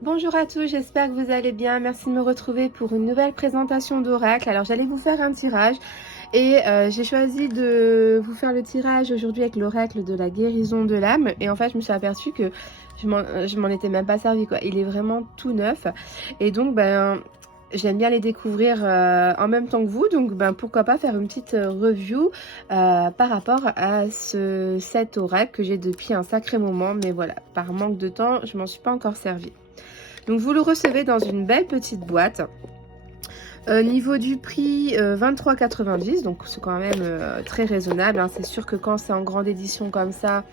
Bonjour à tous, j'espère que vous allez bien. Merci de me retrouver pour une nouvelle présentation d'oracle. Alors j'allais vous faire un tirage et j'ai choisi de vous faire le tirage aujourd'hui avec l'oracle de la guérison de l'âme. Et en fait je me suis aperçue que je m'en étais même pas servi quoi. Il est vraiment tout neuf et donc j'aime bien les découvrir en même temps que vous, donc pourquoi pas faire une petite review par rapport à cet oracle que j'ai depuis un sacré moment, mais voilà, par manque de temps, je m'en suis pas encore servi. Donc vous le recevez dans une belle petite boîte. Niveau du prix, 23,90, donc c'est quand même très raisonnable, hein. C'est sûr que quand c'est en grande édition comme ça,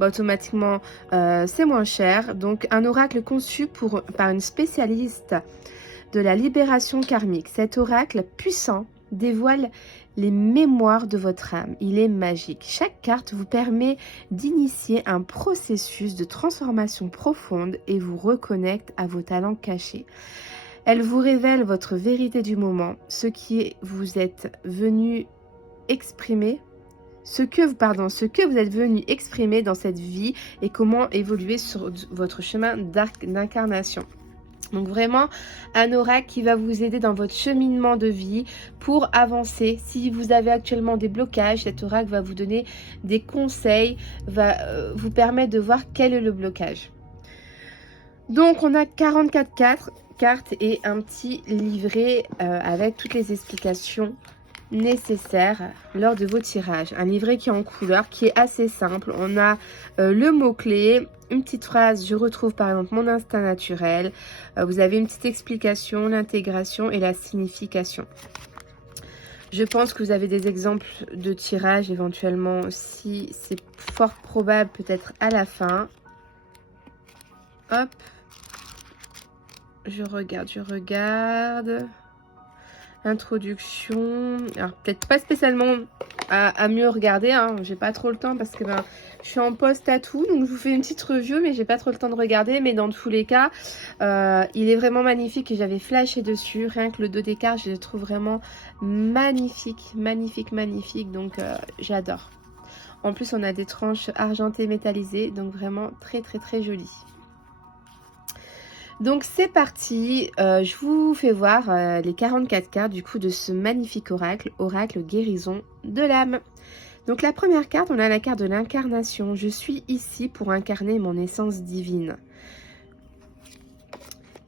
automatiquement c'est moins cher. Donc un oracle conçu par une spécialiste de la libération karmique. Cet oracle puissant dévoile les mémoires de votre âme. Il est magique. Chaque carte vous permet d'initier un processus de transformation profonde et vous reconnecte à vos talents cachés. Elle vous révèle votre vérité du moment, ce qui vous êtes venu exprimer, ce que vous êtes venu exprimer dans cette vie et comment évoluer sur votre chemin d'incarnation. Donc vraiment un oracle qui va vous aider dans votre cheminement de vie pour avancer. Si vous avez actuellement des blocages, cet oracle va vous donner des conseils, va vous permettre de voir quel est le blocage. Donc on a 44 cartes et un petit livret avec toutes les explications nécessaires lors de vos tirages. Un livret qui est en couleur, qui est assez simple. On a le mot-clé, une petite phrase, je retrouve par exemple mon instinct naturel. Vous avez une petite explication, l'intégration et la signification. Je pense que vous avez des exemples de tirage éventuellement si c'est fort probable peut-être à la fin. Hop. Je regarde. Introduction. Alors, peut-être pas spécialement à mieux regarder. Hein. J'ai pas trop le temps parce que je suis en post à tout. Donc, je vous fais une petite review, mais j'ai pas trop le temps de regarder. Mais dans tous les cas, il est vraiment magnifique et j'avais flashé dessus. Rien que le dos des cartes, je le trouve vraiment magnifique. Magnifique, magnifique. Donc, j'adore. En plus, on a des tranches argentées métallisées. Donc, vraiment très, très, très joli. Donc c'est parti, je vous fais voir les 44 cartes du coup de ce magnifique oracle, oracle guérison de l'âme. Donc la première carte, on a la carte de l'incarnation. Je suis ici pour incarner mon essence divine.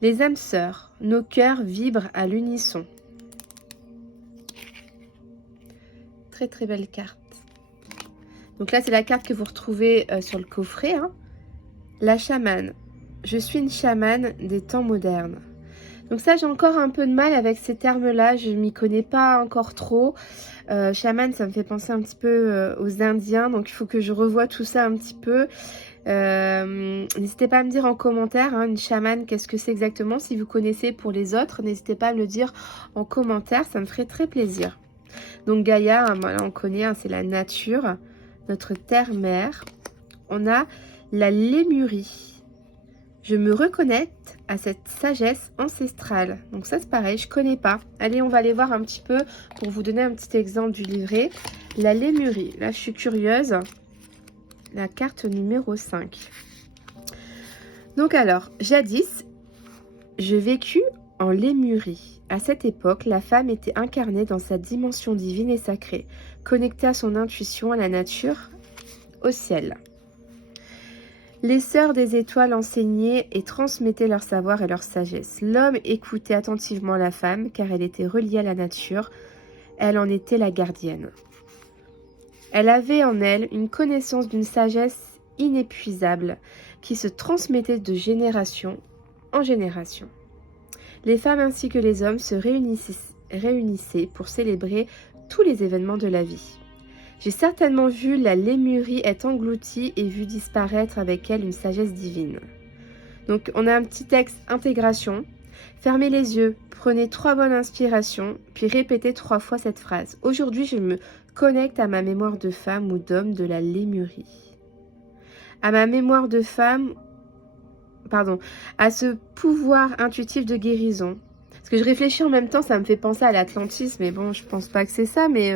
Les âmes sœurs, nos cœurs vibrent à l'unisson. Très très belle carte. Donc là c'est la carte que vous retrouvez sur le coffret. Hein. La chamane. Je suis une chamane des temps modernes. Donc ça, j'ai encore un peu de mal avec ces termes-là. Je m'y connais pas encore trop. Chaman, ça me fait penser un petit peu aux Indiens. Donc il faut que je revoie tout ça un petit peu. N'hésitez pas à me dire en commentaire, hein, une chamane, qu'est-ce que c'est exactement. Si vous connaissez pour les autres, n'hésitez pas à me le dire en commentaire. Ça me ferait très plaisir. Donc Gaïa, hein, voilà, on connaît, hein, c'est la nature. Notre terre-mère. On a la lémurie. Je me reconnecte à cette sagesse ancestrale. Donc ça c'est pareil, je connais pas. Allez, on va aller voir un petit peu pour vous donner un petit exemple du livret. La lémurie, là je suis curieuse. La carte numéro 5. Donc alors, jadis, je vécus en lémurie. À cette époque, la femme était incarnée dans sa dimension divine et sacrée, connectée à son intuition, à la nature, au ciel. Les sœurs des étoiles enseignaient et transmettaient leur savoir et leur sagesse. L'homme écoutait attentivement la femme car elle était reliée à la nature. Elle en était la gardienne. Elle avait en elle une connaissance d'une sagesse inépuisable qui se transmettait de génération en génération. Les femmes ainsi que les hommes se réunissaient pour célébrer tous les événements de la vie. J'ai certainement vu la lémurie être engloutie et vu disparaître avec elle une sagesse divine. Donc on a un petit texte intégration. Fermez les yeux, prenez 3 bonnes inspirations, puis répétez 3 fois cette phrase. Aujourd'hui, je me connecte à ma mémoire de femme ou d'homme de la lémurie. À ma mémoire de femme, à ce pouvoir intuitif de guérison. Parce que je réfléchis en même temps, ça me fait penser à l'Atlantis, mais bon, je pense pas que c'est ça, mais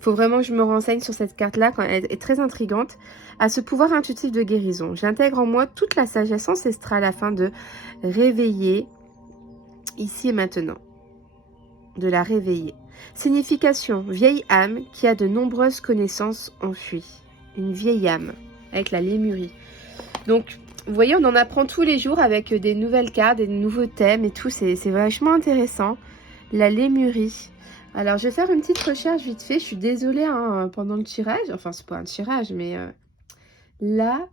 faut vraiment que je me renseigne sur cette carte-là, quand elle est très intrigante. À ce pouvoir intuitif de guérison, j'intègre en moi toute la sagesse ancestrale afin de réveiller ici et maintenant. De la réveiller. Signification, vieille âme qui a de nombreuses connaissances enfuies. Une vieille âme, avec la lémurie. Donc, vous voyez, on en apprend tous les jours avec des nouvelles cartes, des nouveaux thèmes et tout. C'est vachement intéressant. La lémurie. Alors, je vais faire une petite recherche vite fait. Je suis désolée hein, pendant le tirage. Enfin, c'est pas un tirage, mais là,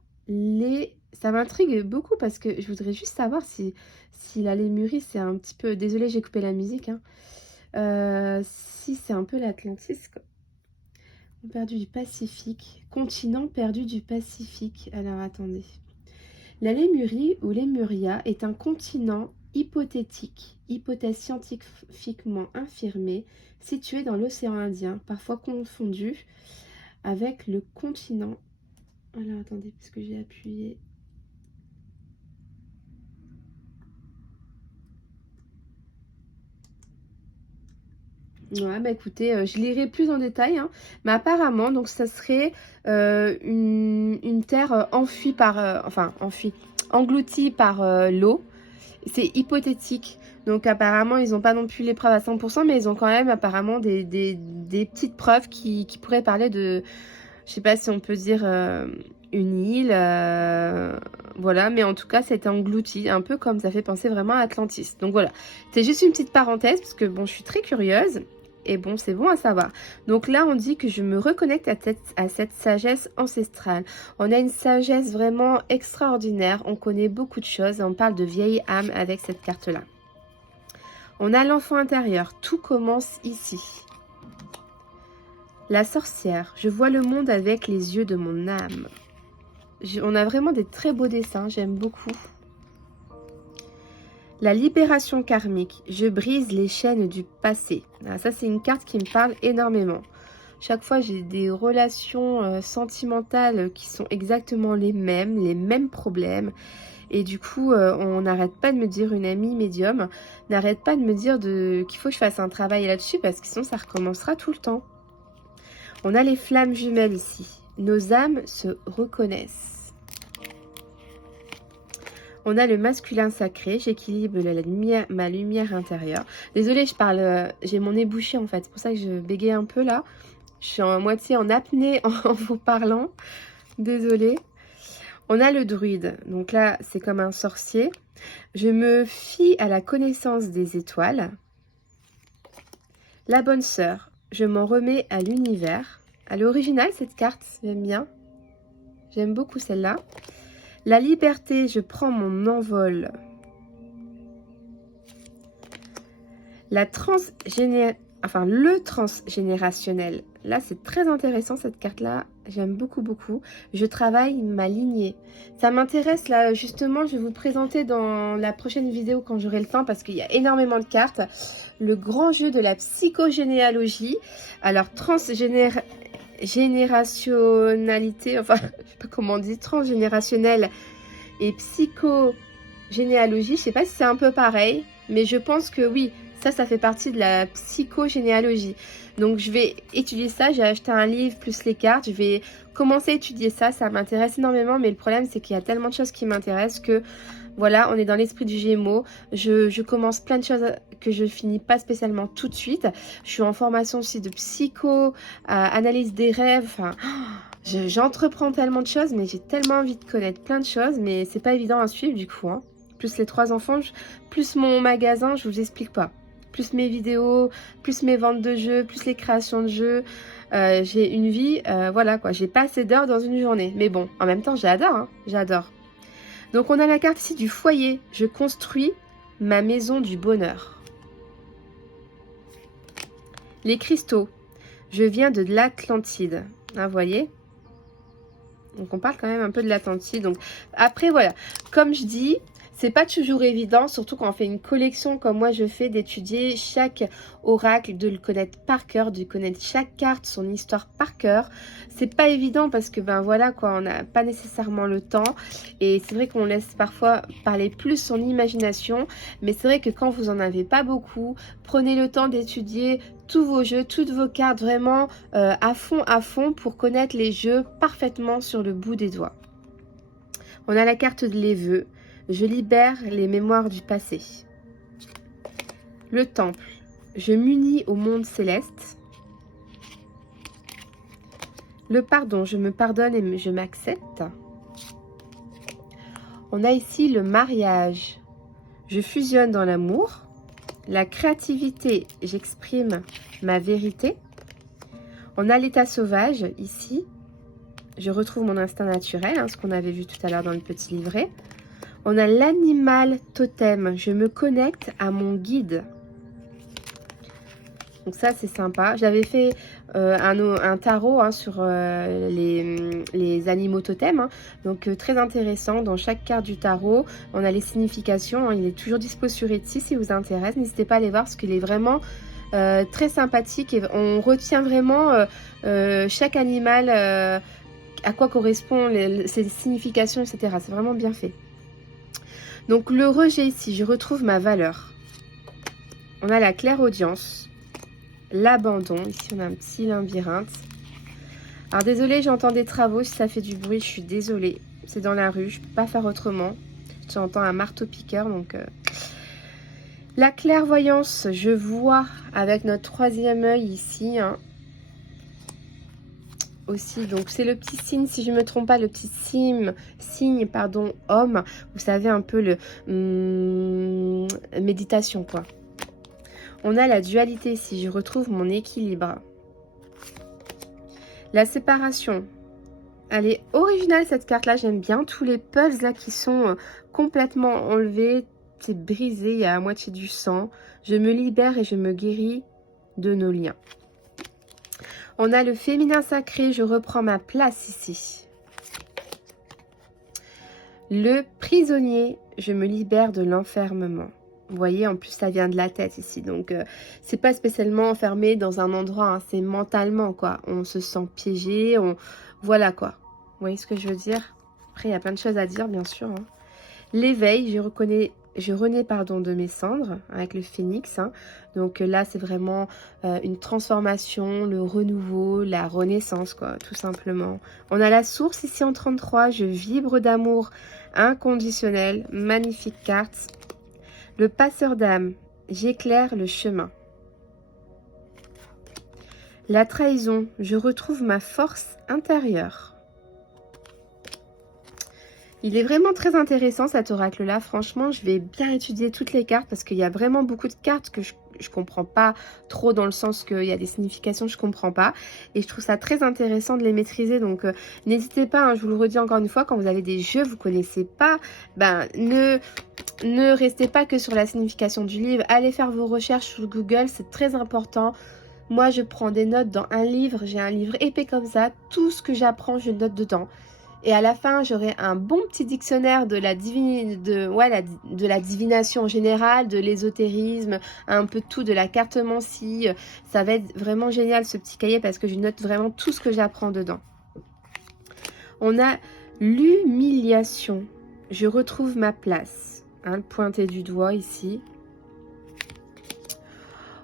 ça m'intrigue beaucoup parce que je voudrais juste savoir si la lémurie, c'est un petit peu... Désolée, j'ai coupé la musique. Hein. Si c'est un peu l'Atlantis, quoi. Perdu du Pacifique. Continent perdu du Pacifique. Alors, attendez. La Lémurie ou Lémuria est un continent hypothétique, hypothèse scientifiquement infirmée, situé dans l'océan Indien, parfois confondu avec le continent... Alors, attendez, parce que j'ai appuyé... Ouais, bah écoutez, je lirai plus en détail, hein, mais apparemment, donc ça serait une terre enfuie par, engloutie par l'eau. C'est hypothétique, donc apparemment, ils n'ont pas non plus les preuves à 100%, mais ils ont quand même apparemment des petites preuves qui pourraient parler de, je sais pas si on peut dire une île, voilà, mais en tout cas, c'était englouti, un peu comme ça fait penser vraiment à Atlantis. Donc voilà, c'est juste une petite parenthèse, parce que bon, je suis très curieuse. Et bon, c'est bon à savoir. Donc là, on dit que je me reconnecte à cette sagesse ancestrale. On a une sagesse vraiment extraordinaire. On connaît beaucoup de choses. On parle de vieille âme avec cette carte-là. On a l'enfant intérieur. Tout commence ici. La sorcière. Je vois le monde avec les yeux de mon âme. On a vraiment des très beaux dessins. J'aime beaucoup. La libération karmique, je brise les chaînes du passé. Alors ça, c'est une carte qui me parle énormément. Chaque fois, j'ai des relations sentimentales qui sont exactement les mêmes problèmes. Et du coup, on n'arrête pas de me dire, une amie médium, n'arrête pas de me dire qu'il faut que je fasse un travail là-dessus parce que sinon, ça recommencera tout le temps. On a les flammes jumelles ici. Nos âmes se reconnaissent. On a le masculin sacré, j'équilibre ma lumière intérieure. Désolée, je parle, j'ai mon nez bouché en fait, c'est pour ça que je bégaye un peu là. Je suis en moitié en apnée en vous parlant, désolée. On a le druide, donc là c'est comme un sorcier. Je me fie à la connaissance des étoiles. La bonne sœur, je m'en remets à l'univers. À l'original cette carte, j'aime bien. J'aime beaucoup celle-là. La liberté, je prends mon envol. Le transgénérationnel. Là, c'est très intéressant cette carte-là. J'aime beaucoup, beaucoup. Je travaille ma lignée. Ça m'intéresse là, justement, je vais vous présenter dans la prochaine vidéo quand j'aurai le temps parce qu'il y a énormément de cartes. Le grand jeu de la psychogénéalogie. Alors, générationnalité, enfin, je sais pas comment on dit, transgénérationnel et psychogénéalogie, je sais pas si c'est un peu pareil, mais je pense que oui, ça fait partie de la psychogénéalogie. Donc je vais étudier ça, j'ai acheté un livre plus les cartes, je vais commencer à étudier ça, ça m'intéresse énormément, mais le problème c'est qu'il y a tellement de choses qui m'intéressent que voilà, on est dans l'esprit du Gémeaux, je commence plein de choses que je finis pas spécialement tout de suite. Je suis en formation aussi de psycho, analyse des rêves, enfin, j'entreprends tellement de choses, mais j'ai tellement envie de connaître plein de choses, mais c'est pas évident à suivre du coup. Hein. Plus les 3 enfants, plus mon magasin, je vous explique pas. Plus mes vidéos, plus mes ventes de jeux, plus les créations de jeux. J'ai une vie, voilà quoi, j'ai pas assez d'heures dans une journée. Mais bon, en même temps, j'adore, hein, j'adore. Donc on a la carte ici du foyer. Je construis ma maison du bonheur. Les cristaux. Je viens de l'Atlantide. Hein, vous voyez? Donc on parle quand même un peu de l'Atlantide. Donc après voilà, comme je dis, C'est pas toujours évident, surtout quand on fait une collection comme moi je fais, d'étudier chaque oracle, de le connaître par cœur, de connaître chaque carte, son histoire par cœur. C'est pas évident parce que ben voilà quoi, on n'a pas nécessairement le temps et c'est vrai qu'on laisse parfois parler plus son imagination, mais c'est vrai que quand vous en avez pas beaucoup, prenez le temps d'étudier tous vos jeux, toutes vos cartes vraiment à fond pour connaître les jeux parfaitement sur le bout des doigts. On a la carte de les vœux. Je libère les mémoires du passé. Le temple. Je m'unis au monde céleste. Le pardon. Je me pardonne et je m'accepte. On a ici le mariage. Je fusionne dans l'amour. La créativité. J'exprime ma vérité. On a l'état sauvage ici. Je retrouve mon instinct naturel, ce qu'on avait vu tout à l'heure dans le petit livret. On a l'animal totem. Je me connecte à mon guide. Donc ça, c'est sympa. J'avais fait un tarot sur les animaux totems. Donc très intéressant. Dans chaque carte du tarot, on a les significations. Il est toujours dispo sur Etsy si vous intéresse. N'hésitez pas à aller voir parce qu'il est vraiment très sympathique. Et on retient vraiment chaque animal, à quoi correspond ses significations, etc. C'est vraiment bien fait. Donc le rejet ici, je retrouve ma valeur. On a la clairaudience, l'abandon. Ici on a un petit labyrinthe. Alors désolée, j'entends des travaux, si ça fait du bruit, je suis désolée. C'est dans la rue, je ne peux pas faire autrement. J'entends un marteau-piqueur, donc... La clairvoyance, je vois avec notre troisième œil ici, aussi, donc c'est le petit signe, si je ne me trompe pas, le petit signe pardon, homme, vous savez, un peu le méditation quoi. On a la dualité ici, je retrouve mon équilibre. La séparation, elle est originale cette carte là, j'aime bien tous les puzzles là qui sont complètement enlevés, c'est brisé, il y a à moitié du sang. Je me libère et je me guéris de nos liens. On a le féminin sacré, je reprends ma place ici. Le prisonnier, je me libère de l'enfermement. Vous voyez, en plus, ça vient de la tête ici. Donc, c'est pas spécialement enfermé dans un endroit, c'est mentalement, quoi. On se sent piégé, voilà, quoi. Vous voyez ce que je veux dire? Après, il y a plein de choses à dire, bien sûr. L'éveil, je renais de mes cendres avec le phénix. Donc là, c'est vraiment une transformation, le renouveau, la renaissance, quoi, tout simplement. On a la source ici en 33. Je vibre d'amour inconditionnel. Magnifique carte. Le passeur d'âme. J'éclaire le chemin. La trahison. Je retrouve ma force intérieure. Il est vraiment très intéressant cet oracle-là. Franchement, je vais bien étudier toutes les cartes parce qu'il y a vraiment beaucoup de cartes que je comprends pas trop, dans le sens qu'il y a des significations que je comprends pas. Et je trouve ça très intéressant de les maîtriser. Donc, n'hésitez pas, je vous le redis encore une fois, quand vous avez des jeux vous connaissez pas, ne restez pas que sur la signification du livre. Allez faire vos recherches sur Google, c'est très important. Moi, je prends des notes dans un livre. J'ai un livre épais comme ça. Tout ce que j'apprends, je note dedans. Et à la fin, j'aurai un bon petit dictionnaire de la divination en général, de l'ésotérisme, un peu de tout, de la cartomancie. Ça va être vraiment génial ce petit cahier parce que je note vraiment tout ce que j'apprends dedans. On a l'humiliation. Je retrouve ma place. Le pointé du doigt ici.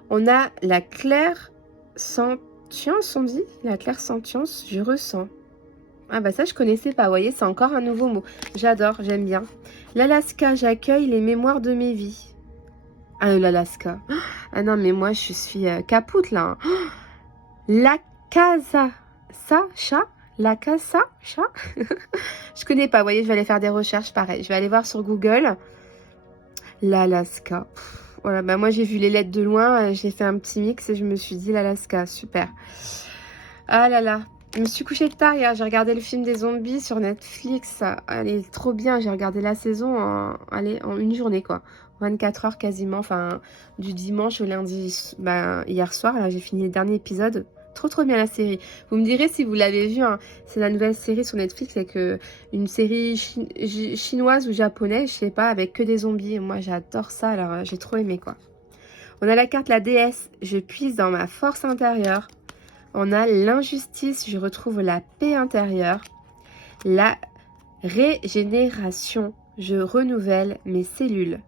On a la clairsentience, on dit? La clairsentience, je ressens. Ah bah ça je connaissais pas, vous voyez, c'est encore un nouveau mot. J'adore, j'aime bien. L'Alaska, j'accueille les mémoires de mes vies. Ah l'Alaska. Ah non mais moi je suis capoute là. La casa, ça, chat. La casa, chat. Je connais pas, vous voyez, je vais aller faire des recherches pareil. Je vais aller voir sur Google. L'Alaska. Voilà, bah moi j'ai vu les lettres de loin, j'ai fait un petit mix et je me suis dit l'Alaska, super. Ah là là. Je me suis couchée tard hier, j'ai regardé le film des zombies sur Netflix. Elle est trop bien, j'ai regardé la saison en une journée quoi. 24 heures quasiment, enfin du dimanche au lundi, hier soir, là j'ai fini le dernier épisode. trop bien la série. Vous me direz si vous l'avez vu, hein. C'est la nouvelle série sur Netflix avec une série chinoise ou japonaise, je sais pas, avec que des zombies. Et moi j'adore ça, alors j'ai trop aimé quoi. On a la carte la déesse, je puise dans ma force intérieure. On a l'injustice, je retrouve la paix intérieure. La régénération, je renouvelle mes cellules.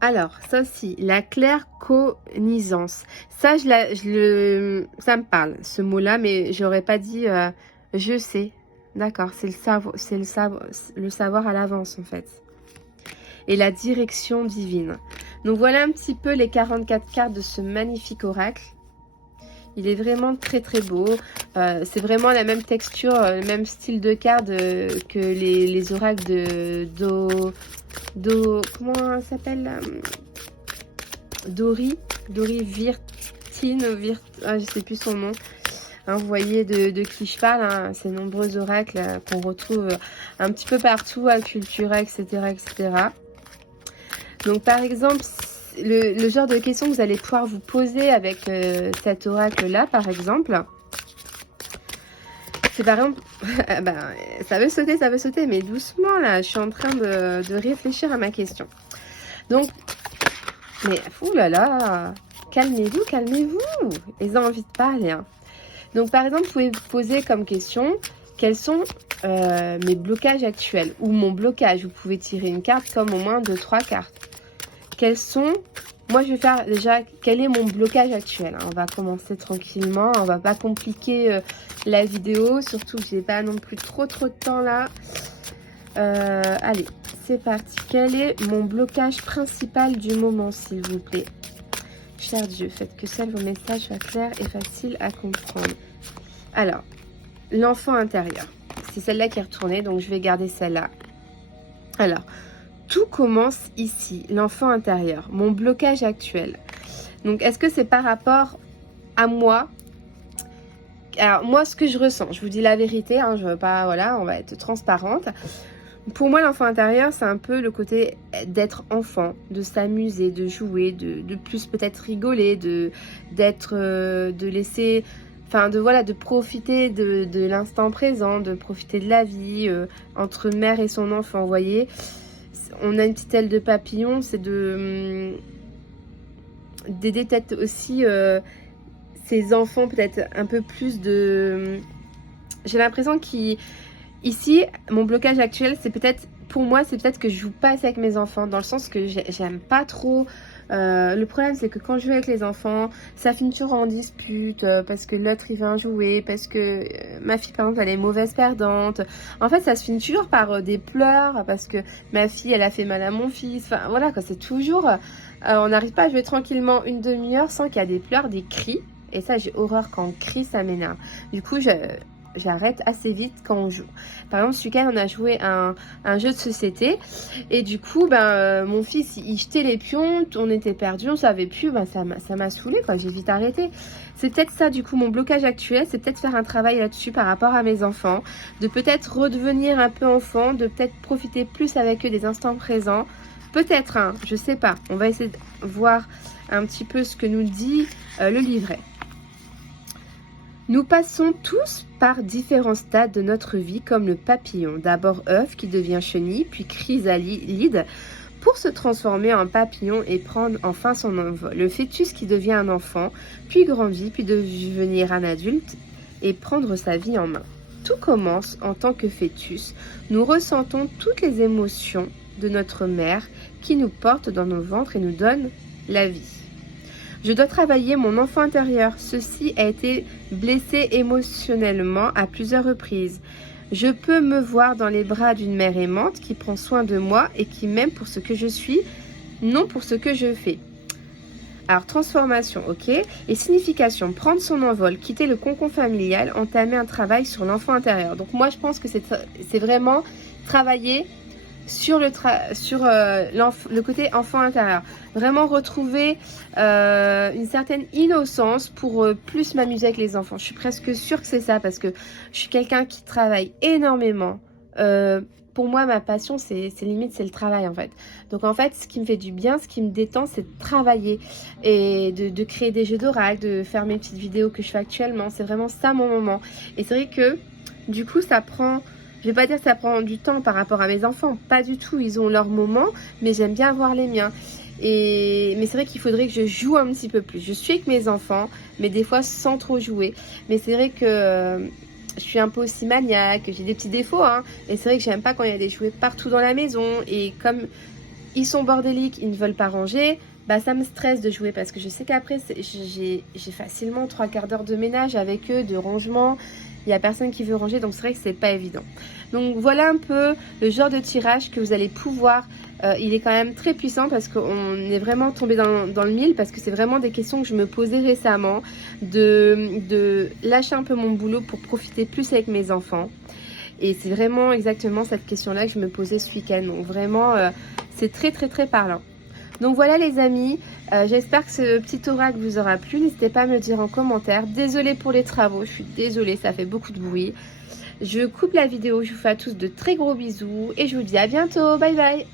Alors, ça aussi, la claircognizance. Ça, ça me parle, ce mot-là, mais j'aurais pas dit je sais. D'accord, c'est le savoir à l'avance, en fait. Et la direction divine. Donc, voilà un petit peu les 44 cartes de ce magnifique oracle. Il est vraiment très beau. C'est vraiment la même texture, le même style de carte que les oracles de comment elle s'appelle, Dori Virtine, je sais plus son nom. Hein, vous voyez de qui je parle, hein, ces nombreux oracles qu'on retrouve un petit peu partout à Cultura, etc., etc. Donc par exemple, le genre de questions que vous allez pouvoir vous poser avec cet oracle-là, par exemple, c'est par exemple, ben, ça veut sauter, mais doucement là, je suis en train de réfléchir à ma question. Donc, mais oulala, calmez-vous, ils ont envie de parler. Hein. Donc par exemple, vous pouvez vous poser comme question, quels sont mes blocages actuels ou mon blocage. Vous pouvez tirer une carte comme au moins 2-3 cartes. Quels sont... Moi, je vais faire déjà, quel est mon blocage actuel, hein. On va commencer tranquillement, on va pas compliquer la vidéo, surtout que j'ai pas non plus trop de temps là. Allez, c'est parti. Quel est mon blocage principal du moment, s'il vous plaît? Cher Dieu, faites que seuls vos messages soient clairs et faciles à comprendre. Alors, l'enfant intérieur. C'est celle-là qui est retournée, donc je vais garder celle-là. Alors... Tout commence ici, l'enfant intérieur, mon blocage actuel. Donc, est-ce que c'est par rapport à moi? Alors, moi, ce que je ressens, je vous dis la vérité, hein, je veux pas, voilà, on va être transparente. Pour moi, l'enfant intérieur, c'est un peu le côté d'être enfant, de s'amuser, de jouer, de plus peut-être rigoler, de laisser... Enfin, de profiter de l'instant présent, de profiter de la vie entre mère et son enfant, vous voyez. On a une petite aile de papillon, c'est d'aider peut-être aussi ces enfants peut-être un peu plus de... J'ai l'impression qu'ici, mon blocage actuel, c'est peut-être, pour moi, c'est peut-être que je joue pas assez avec mes enfants, dans le sens que j'aime pas trop... le problème, c'est que quand je joue avec les enfants, ça finit toujours en dispute parce que l'autre il vient jouer, parce que ma fille par exemple elle est mauvaise perdante. En fait, ça se finit toujours par des pleurs parce que ma fille elle a fait mal à mon fils. Enfin voilà quoi, c'est toujours on n'arrive pas à jouer tranquillement une demi-heure sans qu'il y a des pleurs, des cris. Et ça, j'ai horreur quand on crie, ça m'énerve. Du coup, j'arrête assez vite quand on joue. Par exemple, ce week-end, on a joué un jeu de société. Et du coup, mon fils, il jetait les pions. On était perdus, on savait plus. Ça m'a saoulé, quoi. J'ai vite arrêté. C'est peut-être ça, du coup, mon blocage actuel. C'est peut-être faire un travail là-dessus par rapport à mes enfants. De peut-être redevenir un peu enfant. De peut-être profiter plus avec eux des instants présents. Peut-être, hein, je sais pas. On va essayer de voir un petit peu ce que nous dit le livret. Nous passons tous par différents stades de notre vie comme le papillon. D'abord œuf qui devient chenille, puis chrysalide pour se transformer en papillon et prendre enfin son envol. Le fœtus qui devient un enfant, puis grandit, puis devenir un adulte et prendre sa vie en main. Tout commence en tant que fœtus. Nous ressentons toutes les émotions de notre mère qui nous porte dans nos ventres et nous donne la vie. Je dois travailler mon enfant intérieur. Ceci a été blessé émotionnellement à plusieurs reprises. Je peux me voir dans les bras d'une mère aimante qui prend soin de moi et qui m'aime pour ce que je suis, non pour ce que je fais. Alors, transformation, ok. Et signification, prendre son envol, quitter le cocon familial, entamer un travail sur l'enfant intérieur. Donc moi, je pense que c'est vraiment travailler sur le côté enfant intérieur. Vraiment retrouver une certaine innocence pour plus m'amuser avec les enfants. Je suis presque sûre que c'est ça parce que je suis quelqu'un qui travaille énormément pour moi, ma passion, c'est limite, c'est le travail en fait. Donc en fait, ce qui me fait du bien, ce qui me détend, c'est de travailler et de créer des jeux d'oracle, de faire mes petites vidéos que je fais actuellement. C'est vraiment ça mon moment. Et c'est vrai que du coup, ça prend... Je vais pas dire que ça prend du temps par rapport à mes enfants, pas du tout. Ils ont leur moment, mais j'aime bien avoir les miens. Mais c'est vrai qu'il faudrait que je joue un petit peu plus. Je suis avec mes enfants, mais des fois sans trop jouer. Mais c'est vrai que je suis un peu aussi maniaque, j'ai des petits défauts, hein. Et c'est vrai que j'aime pas quand il y a des jouets partout dans la maison. Et comme ils sont bordéliques, ils ne veulent pas ranger, bah ça me stresse de jouer parce que je sais qu'après, j'ai facilement 3/4 d'heure de ménage avec eux, de rangement. Il n'y a personne qui veut ranger, donc c'est vrai que c'est pas évident. Donc voilà un peu le genre de tirage que vous allez pouvoir. Il est quand même très puissant parce qu'on est vraiment tombé dans le mille, parce que c'est vraiment des questions que je me posais récemment, de lâcher un peu mon boulot pour profiter plus avec mes enfants. Et c'est vraiment exactement cette question-là que je me posais ce week-end. Donc vraiment, c'est très très très parlant. Donc voilà les amis, j'espère que ce petit oracle vous aura plu. N'hésitez pas à me le dire en commentaire. Désolée pour les travaux, je suis désolée, ça fait beaucoup de bruit. Je coupe la vidéo, je vous fais à tous de très gros bisous et je vous dis à bientôt, bye bye.